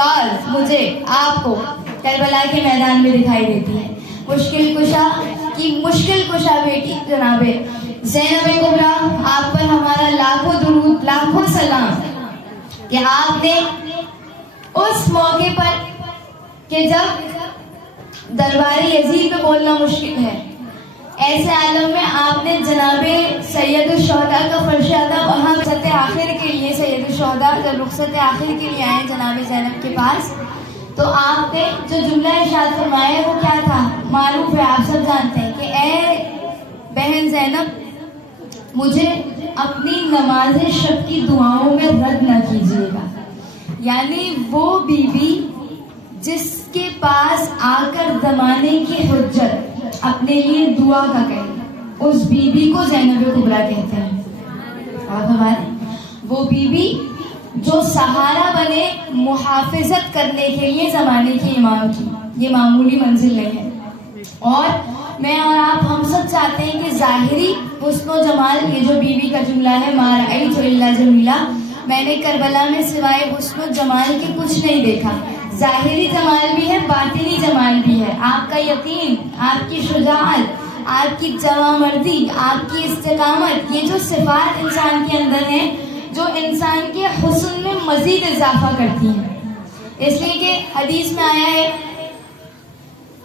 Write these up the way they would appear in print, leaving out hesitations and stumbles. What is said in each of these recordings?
آواز مجھے آپ کو کربلا کے میدان میں دکھائی دیتی ہے. مشکل کشا کی مشکل کشا بیٹی جناب زینب کبریٰ، آپ پر ہمارا لاکھوں درود لاکھوں سلام کہ آپ نے اس موقع پر کہ جب دربار یزید میں بولنا مشکل ہے، ایسے عالم میں آپ نے جناب سید الشہداء کا فرش ادا وہاں رخصت آخر کے لیے، سید الشہداء جب رخصت آخر کے لیے آئے جناب زینب کے پاس، تو آپ نے جو جملہ ارشاد فرمایا وہ کیا تھا؟ معروف ہے، آپ سب جانتے ہیں کہ اے بہن زینب، مجھے اپنی نماز شب کی دعاؤں میں رد نہ کیجیے گا. یعنی وہ بی بی جس کے پاس آ کر زمانے کی حجت اپنے لیے دعا کا کہے، اس بی بی کو زینب کبریٰ کہتے ہیں. اور ہمارے وہ بی بی جو سہارا بنے محافظت کرنے کے لیے زمانے کے امام کی، یہ معمولی منزل نہیں ہے. اور میں اور آپ ہم سب چاہتے ہیں کہ ظاہری حسن و جمال، یہ جو بی بی کا جملہ ہے ما رأیت الا جمیلا، میں نے کربلا میں سوائے حسن و جمال کے کچھ نہیں دیکھا. ظاہری جمال بھی ہے، باطنی جمال بھی ہے. آپ کا یقین، آپ کی شجاعت، آپ کی جوانمردی، آپ کی استقامت، یہ جو صفات انسان کے اندر ہیں جو انسان کے حسن میں مزید اضافہ کرتی ہیں. اس لیے کہ حدیث میں آیا ہے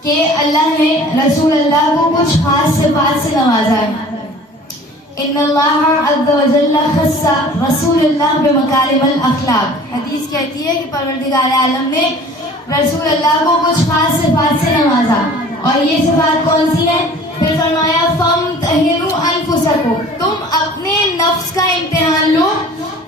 کہ اللہ نے رسول اللہ کو کچھ خاص صفات سے نوازا ہے. ان اللہ عز و جل خص رسول اللہ بمکارم الاخلاق. حدیث کہتی ہے کہ پروردگار عالم نے رسول اللہ کو کچھ خاص صفات سے نوازا. اور یہ صفات کون سی ہیں؟ پھر فرمایا فامتحنوا انفسکم، تم اپنے نفس کا امتحان لو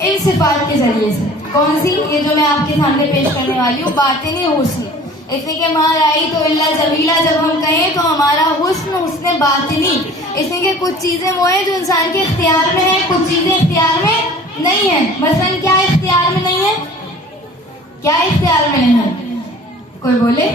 ان صفات کے ذریعے سے. کون سی؟ یہ جو میں آپ کے سامنے پیش کرنے والی ہوں، باطنی حسن. اس لیے کہ ما رأیت الا جمیلا جب ہم کہیں تو ہمارا حسن باطنی، اس لیے کہ کچھ چیزیں وہ ہیں جو انسان کے اختیار میں ہیں، کچھ چیزیں اختیار میں نہیں ہیں. مثلاً کیا اختیار میں نہیں ہے؟ کیا اختیار میں نہیں ہے؟ کوئی بولے.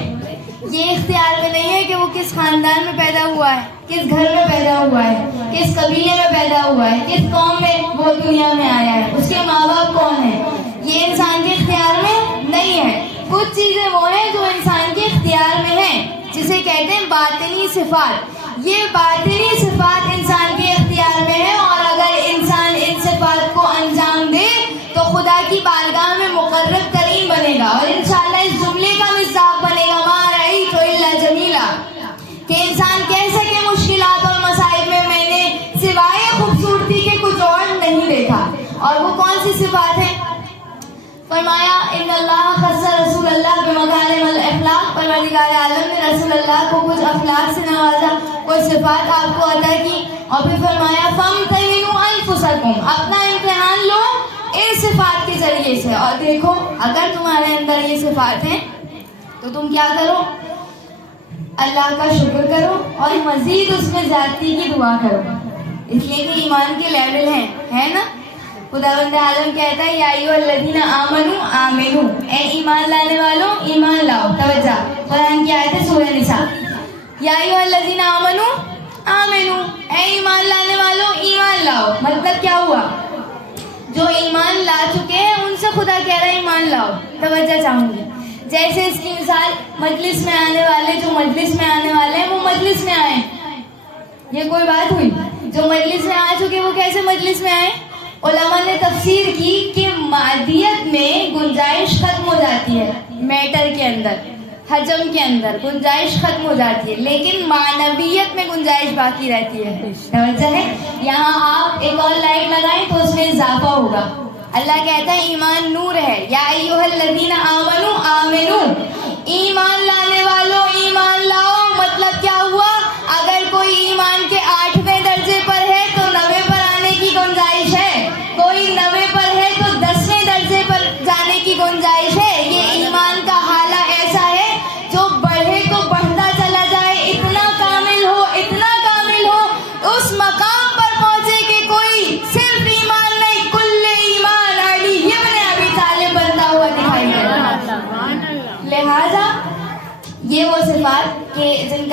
یہ اختیار میں نہیں ہے کہ وہ کس خاندان میں پیدا ہوا ہے، کس گھر میں پیدا ہوا ہے، کس قبیلے میں پیدا ہوا ہے، کس قوم میں وہ دنیا میں آیا ہے، اس کے ماں باپ کون ہیں. یہ انسان کے اختیار میں نہیں ہے. کچھ چیزیں وہ ہیں جو انسان کے اختیار میں ہیں، جسے کہتے ہیں باطنی صفات. یہ باطنی صفات انسان کے اختیار میں ہے، اور اگر انسان ان صفات کو انجام دے تو خدا کی بارگاہ میں مقرب ترین بنے گا. اور انشاءاللہ اس جملے کا مصداق بنے گا ما رأیت الا جمیلا، کہ انسان کہہ سکے مشکلات اور مصائب میں نے سوائے خوبصورتی کے کچھ اور نہیں دیکھا. اور وہ کون سی صفات ہیں؟ فرمایا ان اللہ خص رسول اللہ بمکارم الاخلاق، پروردگار عالم نے رسول اللہ کو کچھ اخلاق سے نوازا، کچھ صفات آپ کو عطا کی. اور پھر فرمایا فامتحنوا انفسکم، اپنا امتحان لو ان صفات کے ذریعے سے. اور دیکھو اگر تمہارے اندر یہ صفات ہیں تو تم کیا کرو؟ اللہ کا شکر کرو اور مزید اس میں زیادتی کی دعا کرو. اس لیے کہ ایمان کے لیول ہیں، ہے نا. خداوند عالم کہتا ہے یا ایھا الذین آمنوا آمنوا، اے ایمان لانے والوں ایمان لاؤ. توجہ، قرآن کی آیت ہے سورہ نساء. یا ایھا الذین آمنوا آمنوا، اے ایمان لانے والوں ایمان لاؤ. مطلب کیا ہوا؟ جو ایمان لا چکے ہیں ان سے خدا کہہ رہا ہے ایمان لاؤ. توجہ چاہوں گی. جیسے اس کی مثال مجلس میں آنے والے، جو مجلس میں آنے والے ہیں وہ مجلس میں آئے. یہ کوئی بات ہوئی؟ جو مجلس میں آ چکے وہ کیسے مجلس میں آئے؟ علماء نے تفسیر کی کہ مادیت میں گنجائش ختم ہو جاتی ہے، میٹر کے اندر، حجم کے اندر گنجائش ختم ہو جاتی ہے، لیکن معنویت میں گنجائش باقی رہتی ہے. توجہ ہے. یہاں آپ ایک اور لائٹ لگائیں تو اس میں اضافہ ہوگا. اللہ کہتا ہے ایمان نور ہے. یا ایھا الذین آمنوا آمنوا، ایمان لانے والوں ایمان لاؤ. مطلب کیا ہوا؟ اگر کوئی ایمان کے 8ویں درجے پر ہے تو 90 پر آنے کی گنجائش ہے، کوئی 90 پر ہے تو 10ویں درجے پر جانے کی گنجائش ہے. یہ ایمان کا حالہ ایسا ہے جو بڑھے تو بڑھتا چلا جائے، اتنا کامل ہو اس مقام پر پہنچے کہ کوئی صرف ایمان نہیں کل ایمان علی ابن ابی طالب بنتا ہوا دکھائی دے. لہذا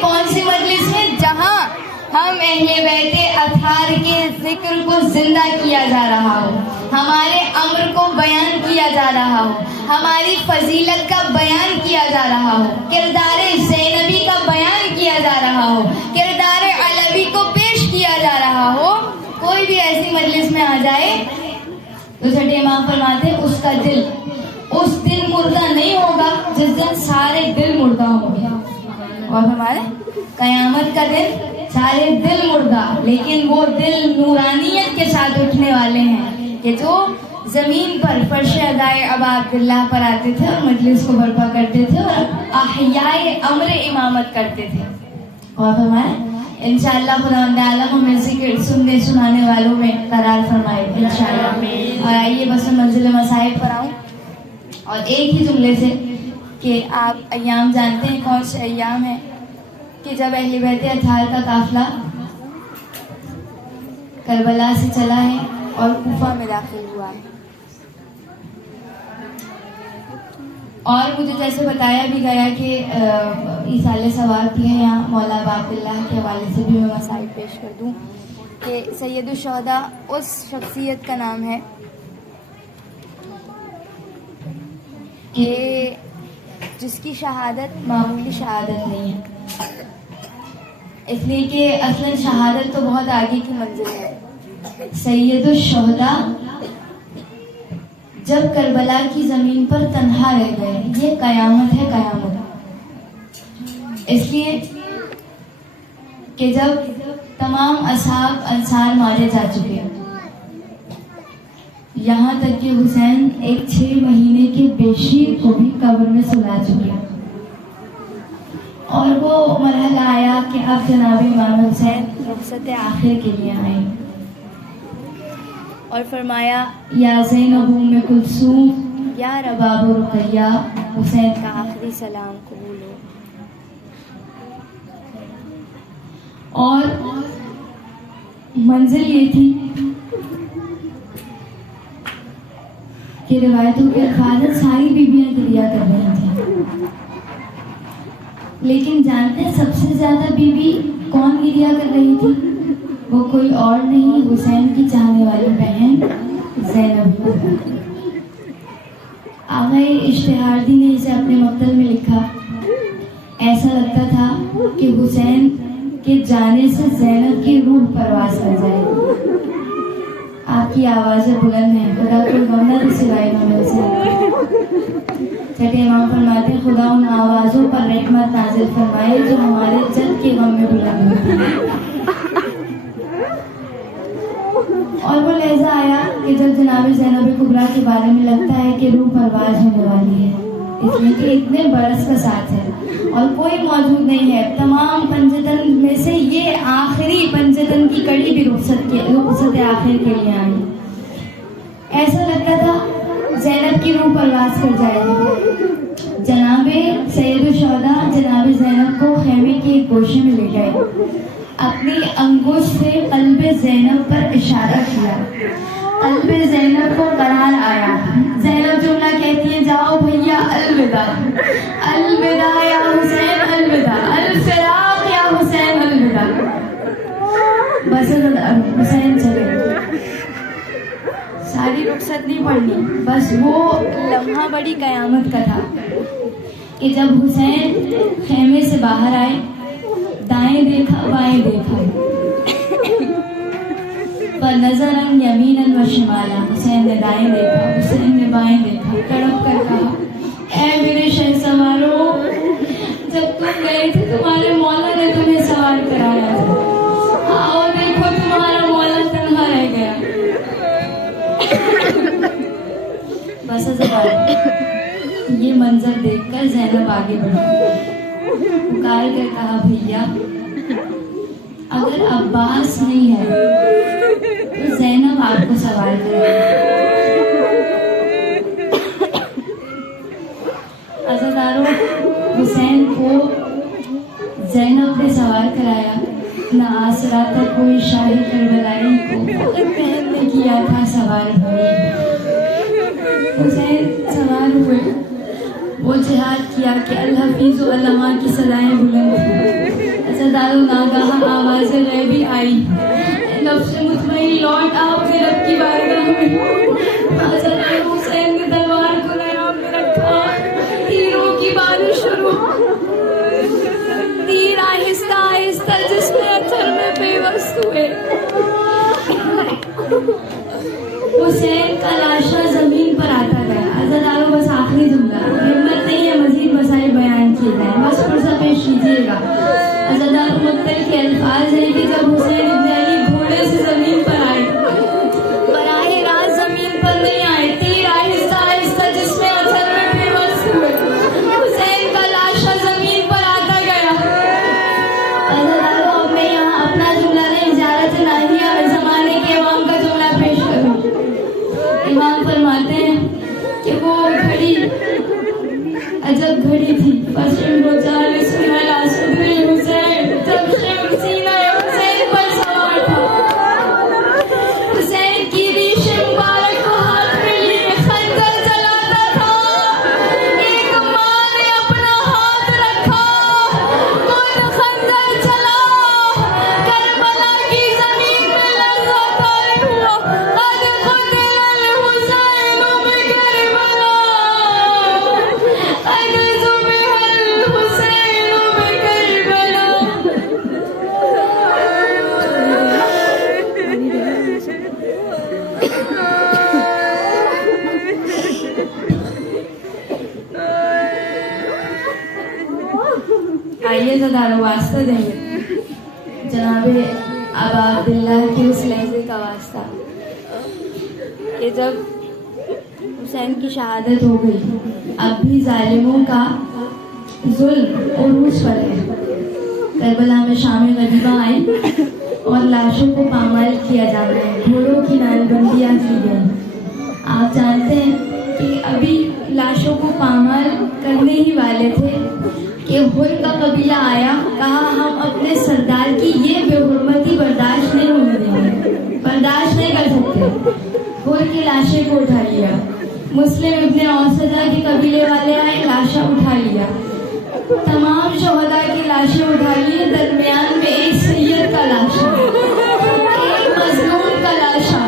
کون سی مجلس میں؟ جہاں ہم اہل بیت اطہار کے ذکر کو زندہ کیا جا رہا ہو, ہمارے امر کو بیان کیا جا رہا ہو, ہماری فضیلت کا بیان کیا جا رہا ہو, کردار زینبی کا بیان کیا جا رہا ہو, کردار علوی کو پیش کیا جا رہا ہو. کوئی بھی ایسی مجلس میں آ جائے تو چھٹے امام فرماتے اس کا دل اس دن مردہ نہیں ہوگا جس دن سارے دل مردہ ہوں گے. اور ہمارے قیامت کا دن سارے دل مردہ, لیکن وہ دل نورانیت کے ساتھ اٹھنے والے ہیں کہ جو زمین پر فرش ادائے ابا عبداللہ پر آتے تھے اور مجلس کو برپا کرتے تھے اور احیائے امر امامت کرتے تھے. اور ہمارے انشاءاللہ خداوند عالم ہمیں ذکر سننے سنانے والوں میں قرار فرمائے انشاءاللہ. اور آئیے بس منزل مصائب پر آؤں اور ایک ہی جملے سے کہ آپ ایام جانتے ہیں کون سے ایام ہیں کہ جب اہل بیت اطہار کا قافلہ کربلا سے چلا ہے اور کوفہ میں داخل ہوا ہے. اور مجھے جیسے بتایا بھی گیا کہ ایصال ثواب بھی ہے یہاں, مولا ابا عبداللہ کے حوالے سے بھی میں مسائل پیش کر دوں کہ سید الشہداء اس شخصیت کا نام ہے کہ جس کی شہادت معمولی شہادت نہیں ہے, اس لیے کہ اصلاً شہادت تو بہت آگے کی منزل ہے. سید الشہداء جب کربلا کی زمین پر تنہا رہ گئے, یہ قیامت ہے, قیامت. اس لیے کہ جب تمام اصحاب انصار مارے جا چکے, یہاں تک کہ حسین ایک 6 مہینے کے بیشیر کو بھی قبر میں سلا چکے, اور وہ مرحلہ آیا کہ اب جناب امام حسین رخصت آخر کے لیے آئے اور فرمایا یا زینب ام کلثوم یا رباب رقیہ, حسین کا آخری سلام قبول ہو. اور منزل یہ تھی کہ روایتوں کے الفاظ ساری بیویاں گریا کر رہی تھیں, لیکن جانتے ہیں سب سے زیادہ بیوی کون گریا کر رہی تھی؟ وہ کوئی اور نہیں, حسین کی چاہنے والی بہن زینب. آغا اشتہاردی نے اسے اپنے مقتل میں لکھا, ایسا لگتا تھا کہ حسین کے جانے سے زینب کی روح پرواز کر جائے گی. آپ کی آوازیں بلند ہیں, خدا کوئی غم نہ دے سوائے غم حسین. چھٹے امام فرماتے ہیں خدا ان آوازوں پر رحمت نازل فرمائے جو ہمارے جد کے غم میں بلند ہوتی ہیں. اور وہ لہجہ آیا کہ جب جناب زینب کبریٰ کے بارے میں لگتا ہے کہ روح پرواز ہونے والی ہے, اس لیے کہ اتنے برس کا ساتھ ہے اور کوئی موجود نہیں ہے. تمام پنجتن میں سے یہ آخری پنجتن کی کڑی بھی رخصت آخر کے لیے آئی. ایسا لگتا تھا زینب کی روح پرواز کر جائے گی. جناب سید الشہداء جناب زینب کو خیمے کے ایک گوشے میں لے گئے, اپنی انگشت سے قلب زینب پر اشارہ کیا, قلب زینب کو قرار آیا. زینب جملہ کہتی ہے جاؤ بھیا الوداع, الوداع یا حسین الوداع, الفراق یا حسین الوداع. بس حسین چلے, ساری رخصت نہیں پڑھنی, بس وہ لمحہ بڑی قیامت کا تھا کہ جب حسین خیمے سے باہر آئے, دائیں دیکھا بائیں دیکھا, فنظرا یمینا و شمالا, حسین نے دائیں دیکھا, حسین نے بائیں دیکھا, تڑپ کر کہا اے میرے شہ سوارو, جب تم گئے تھے تمہارے مولا نے تمہیں سوار کرایا تھا, آؤ دیکھو تمہارا مولا تنہا رہ گیا. بس یہ منظر دیکھ کر زینب آگے بڑھی, پکار کر کہا بھیا اگر عباس نہیں ہے تو زینب آپ کو سوار کرے. عزاداروں, حسین کو زینب نے سوار کرایا, نہ آسرا تک کوئی شاہی کربلائی کو فقط بہن نے کیا تھا سوار بھائی. حسین سوار ہوئے وہ جہاد کیا کہ الحفیظ و علماء کی صدائیں بلند تھیں. عزادارو ناگہاں آواز غیبی آئی، نفس مطمئن لوٹ آپ کے رب کی بارگاہ میں. عزادارو حسین نے تلوار کو نیام میں رکھا، تیروں کی بارش شروع. تیر آہستہ آہستہ جس میں اچھل میں پیوست ہوئے. حسین کا لاشا زمین پر آتا گیا. عزادارو بس آخری جملہ، ہمت نہیں ہے مزید مسائل بیان کیے جائیں، بس فرصت پیش کیجیے گا. عزادارو مقتل کے الفاظ ہیں کہ جب حسین ابن علی گھوڑے سے زمین پر آئے، براہ راست زمین پر نہیں آئے، تیر آہستہ آہستہ جس میں اثر میں پیوست ہوئے. حسین کا لاشا زمین پر آتا گیا. عزادارو اب میں یہاں اپنا جملہ نہیں، وزارت ناحیہ میں زمانے کے امام کا جملہ پیش کروں. امام فرماتے ہیں کہ وہ گھڑی عجب گھڑی تھی. پشم گزار سنہلا صدر حسین، جب شمع سینہ حسین پر سوار تھا. حسین کی ریش مبارک کو ہاتھ میں لیے خنجر چلاتا تھا. ایک ماں نے اپنا ہاتھ رکھا، خود خنجر چلا. کربلا کی زمین میں لرزہ طاری ہوا. قد قتل الحسین بکربلا، قد ذبح الحسین بکربلا. آئیے زدارو واسطہ دیں گے جناب ابا عبداللہ کے اس لہجے کا واسطہ کہ جب حسین کی شہادت ہو گئی، اب بھی ظالموں کا ظلم عروج پر ہے. کربلا میں شام غریبہ آئی اور لاشوں کو پامال کیا جاتا ہے، گھوڑوں کی نعل بندیاں کی گئی. آپ جانتے ہیں کہ ابھی لاشوں کو پامال کرنے ہی والے تھے کہ ہر کا قبیلہ آیا، کہا ہم اپنے سردار کی یہ بے حرمتی برداشت نہیں ہونے دیں گے، برداشت نہیں کر سکتے. ہر کی لاشیں کو اٹھا لیا. مسلم ابن اوسجہ کے قبیلے والے آئے، لاشیں اٹھا لیا. تمام شہداء کی لاشیں اٹھا لی. درمیان میں ایک سید کا لاشا، ایک مظلوم کا لاشا.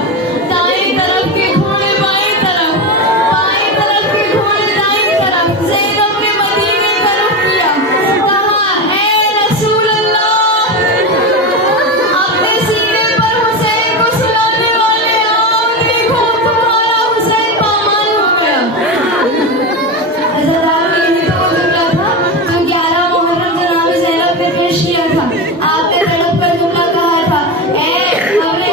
دائیں طرف کے گھوڑے بائیں طرف، بائیں طرف کے گھوڑے دائیں طرف. زینب نے مدینے کا رخ کیا، کہا اے رسول اللہ، اپنے سینے پر حسین کو سلانے والے آؤ، دیکھو تمہارا حسین پامال ہو گیا. عزادارو یہی تو وہ جملہ تھا جو 11 محرم جناب زینب نے پیش کیا تھا. آپ نے تڑپ کر جملہ کہا تھا، اے ہم نے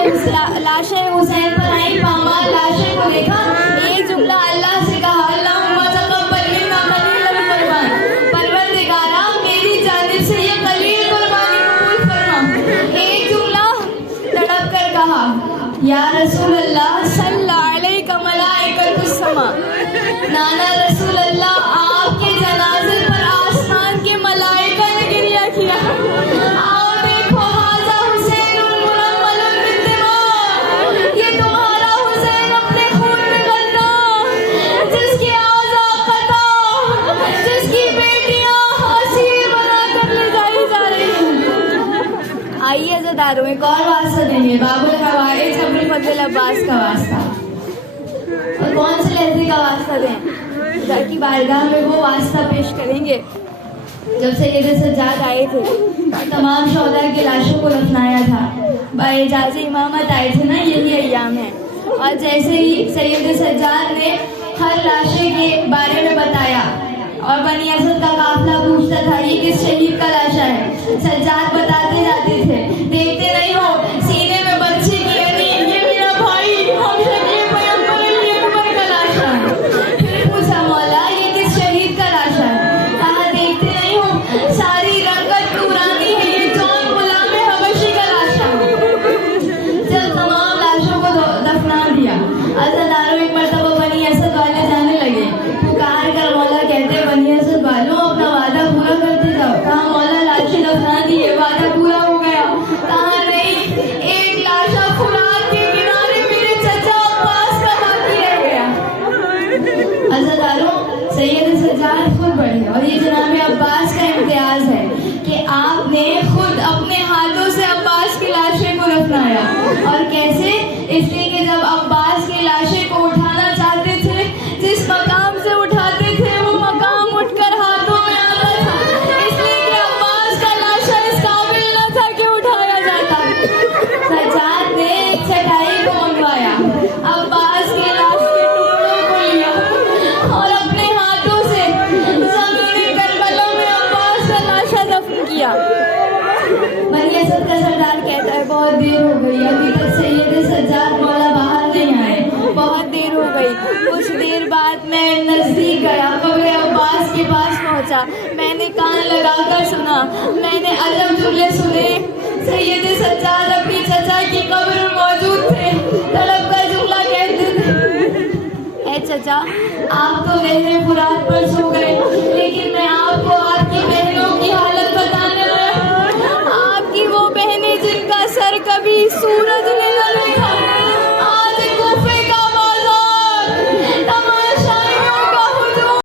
لاشیں حسین پر آئی پامال، لاشیں کو دیکھا. ایک جملہ اللہ سے کہا، اللہم تقبل منا قلیلا قربان، پروردگارا میری جانب سے یہ قلیل قربانی قبول فرما. ایک جملہ تڑپ کر کہا، یا رسول اللہ صلی علیک ملائکۃ السماء. نانا رسول اللہ، آپ کے جنازے پر آسمان کے ملائکہ نے گریہ کیا. آؤ دیکھو، ھذا حسین المرمل بالدماء، یہ تمہارا حسین اپنے خون میں غلطا، جس کے اعضاء قطع، جس کی بیٹیاں اسیر بنا کر لے جائی جا رہی ہیں. آئیے عزادارو ایک اور واسطہ دیں گے، باب الحوائج ابوالفضل عباس کا واسطہ. اور کون سے لہجے کا واسطہ دیں؟ خدا کی بارگاہ میں وہ واسطہ پیش کریں گے جب سید سجاد آئے تھے، تمام شہداء کی لاشوں کو دفنایا تھا. باعجاز امامت آئے تھے نا، یہی ایام ہیں. اور جیسے ہی سید سجاد نے ہر لاشے کے بارے میں بتایا اور بنی اسد کا قافلہ پوچھتا تھا یہ کس شہید کا لاشا ہے، سجاد بتاتے جاتے تھے. دیکھتے نہیں ہو سینے میں برچھی کی یعنی یہ میرا بھائی ہمشکل پیغمبر علی اکبر کا لاشا ہے. پھر پوچھا مولا یہ کس شہید کا لاشا ہے، کہا دیکھتے نہیں ہو ساری رنگت نورانی ہے، یہ جون غلام حبشی کا لاشا ہے. جب تمام لاشوں کو دفنا دیا، عزادارو ایک مرتبہ بنی اسد والے جانے لگے. پکار کر مولا کہتے بنی اسد والوں اپنا وعدہ پورا کرتے جاؤ. کہا مولا لاشیں دفنا دیے، وعدہ پورا ہو گیا. کہا نہیں، ایک لاشا فرات کے کنارے میرے چچا عباس کا باقی رہ گیا. عزادارو سید سجاد اور کیسے؟ اس لیے کہ جب عباس کی لاشیں کو اٹھانا چاہتے تھے، جس مقام سے اٹھاتے تھے وہ مقام اٹھ کر ہاتھوں میں آتا تھا، اس لیے کہ عباس کا لاشا اس قابل نہ تھا کہ اٹھایا جاتا۔ سجاد نے ایک چٹائی کو منگوایا، عباس کی لاش کے ٹکڑوں کو لیا اور اپنے ہاتھوں سے زمین کربلا میں عباس کا لاشا دفن کیا۔ بنی اسد کا سردار کہتا ہے بہت دیر ہو گئی، ابھی تک سید سجاد مولا باہر نہیں آئے، بہت دیر ہو گئی۔ کچھ دیر بعد میں نزدیک گیا، قبر عباس کے پاس پہنچا، میں نے کان لگا کر سنا، میں نے عجب جملے سنے۔ سید سجاد اپنی چچا کی قبر میں موجود تھے، تڑپ کر جملہ کہتے تھے، اے چچا آپ تو نہر فرات پر سو گئے،